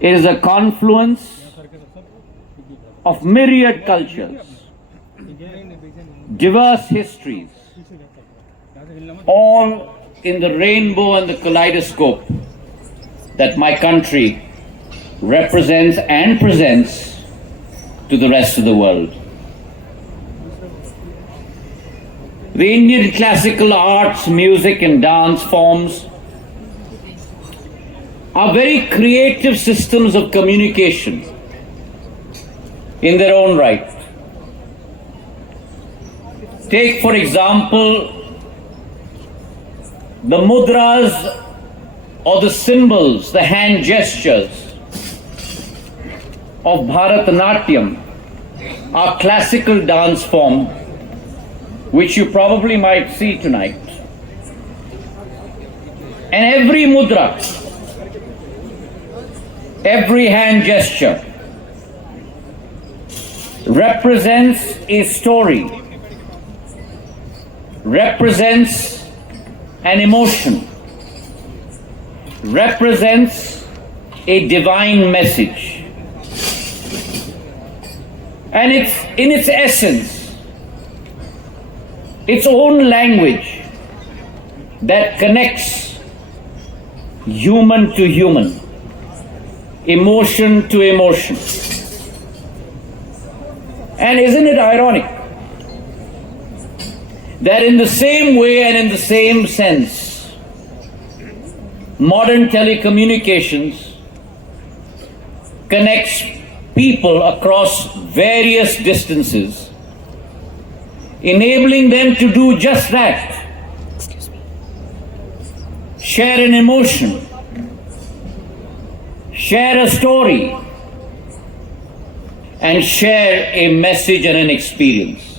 It is a confluence of myriad cultures, diverse histories, all in the rainbow and the kaleidoscope that my country represents and presents to the rest of the world. The Indian classical arts, music and dance forms are very creative systems of communication in their own right. Take, for example, the mudras or the symbols, the hand gestures of Bharatanatyam, our classical dance form, which you probably might see tonight. And every mudra, every hand gesture represents a story, represents an emotion, represents a divine message. And it's in its essence, its own language that connects human to human, emotion to emotion. And isn't it ironic that in the same way and in the same sense, modern telecommunications connects people across various distances, enabling them to do just that. Share an emotion, share a story, and share a message and an experience.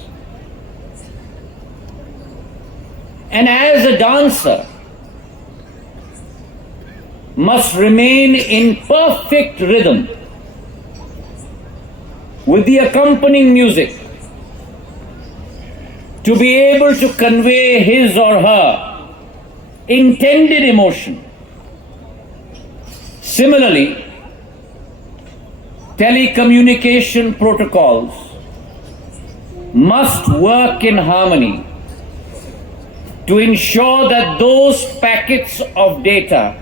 And as a dancer, must remain in perfect rhythm with the accompanying music to be able to convey his or her intended emotion. Similarly, telecommunication protocols must work in harmony to ensure that those packets of data,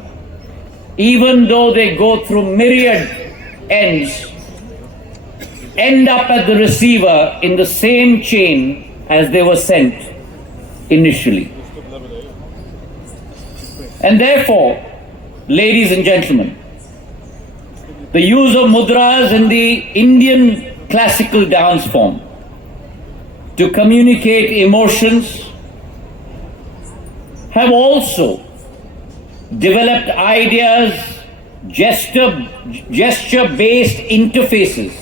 even though they go through myriad ends, end up at the receiver in the same chain as they were sent initially. And therefore, ladies and gentlemen, the use of mudras in the Indian classical dance form to communicate emotions have also developed ideas, gesture-based interfaces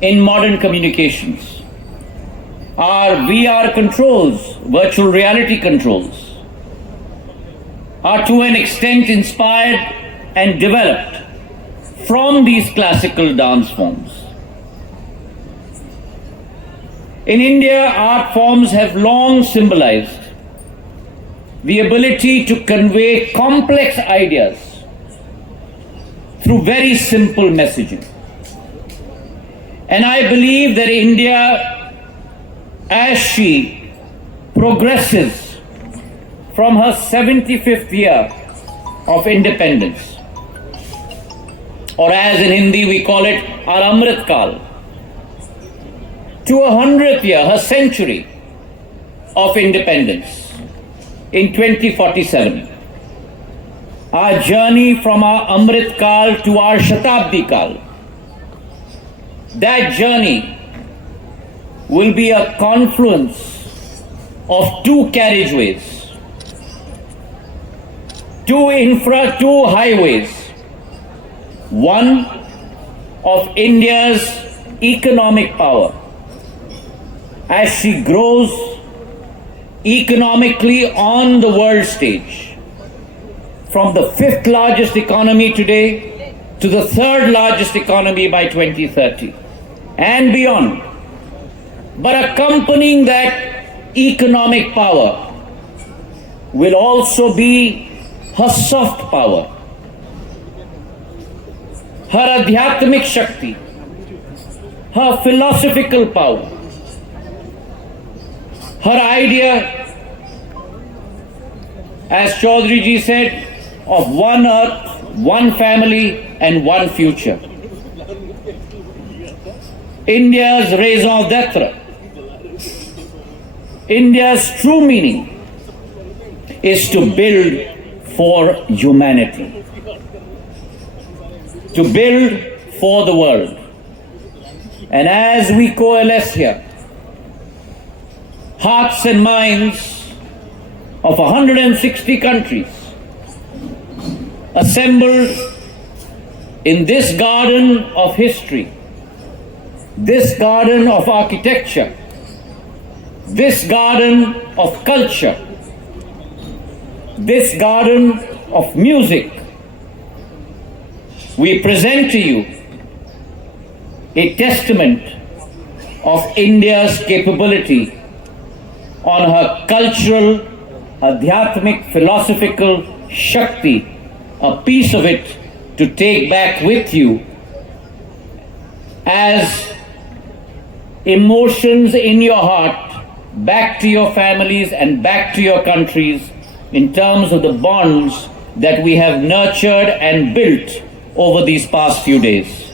in modern communications. Our VR controls, virtual reality controls, are to an extent inspired and developed from these classical dance forms. In India, art forms have long symbolized the ability to convey complex ideas through very simple messaging. And I believe that India, as she progresses from her 75th year of independence, or as in Hindi we call it our Amrit Kal, to her 100th year, her century of independence in 2047. Our journey from our Amrit Kal to our Shatabdi Kal, that journey will be a confluence of two carriageways, two highways. One of India's economic power as she grows economically on the world stage, from the 5th largest economy today to the 3rd largest economy by 2030 and beyond. But accompanying that economic power will also be her soft power. her adhyatmik shakti, her philosophical power, her idea, as Chaudhary ji said, of one earth, one family and one future. India's raison d'etre, India's true meaning is to build for humanity, to build for the world. And as we coalesce here, hearts and minds of 160 countries assembled in this garden of history, this garden of architecture, this garden of culture, this garden of music, we present to you a testament of India's capability on her cultural, adhyatmic, philosophical shakti, a piece of it to take back with you as emotions in your heart, back to your families and back to your countries in terms of the bonds that we have nurtured and built over these past few days.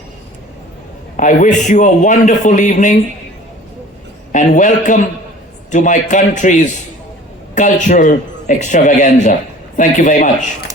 I wish you a wonderful evening and welcome to my country's cultural extravaganza. Thank you very much.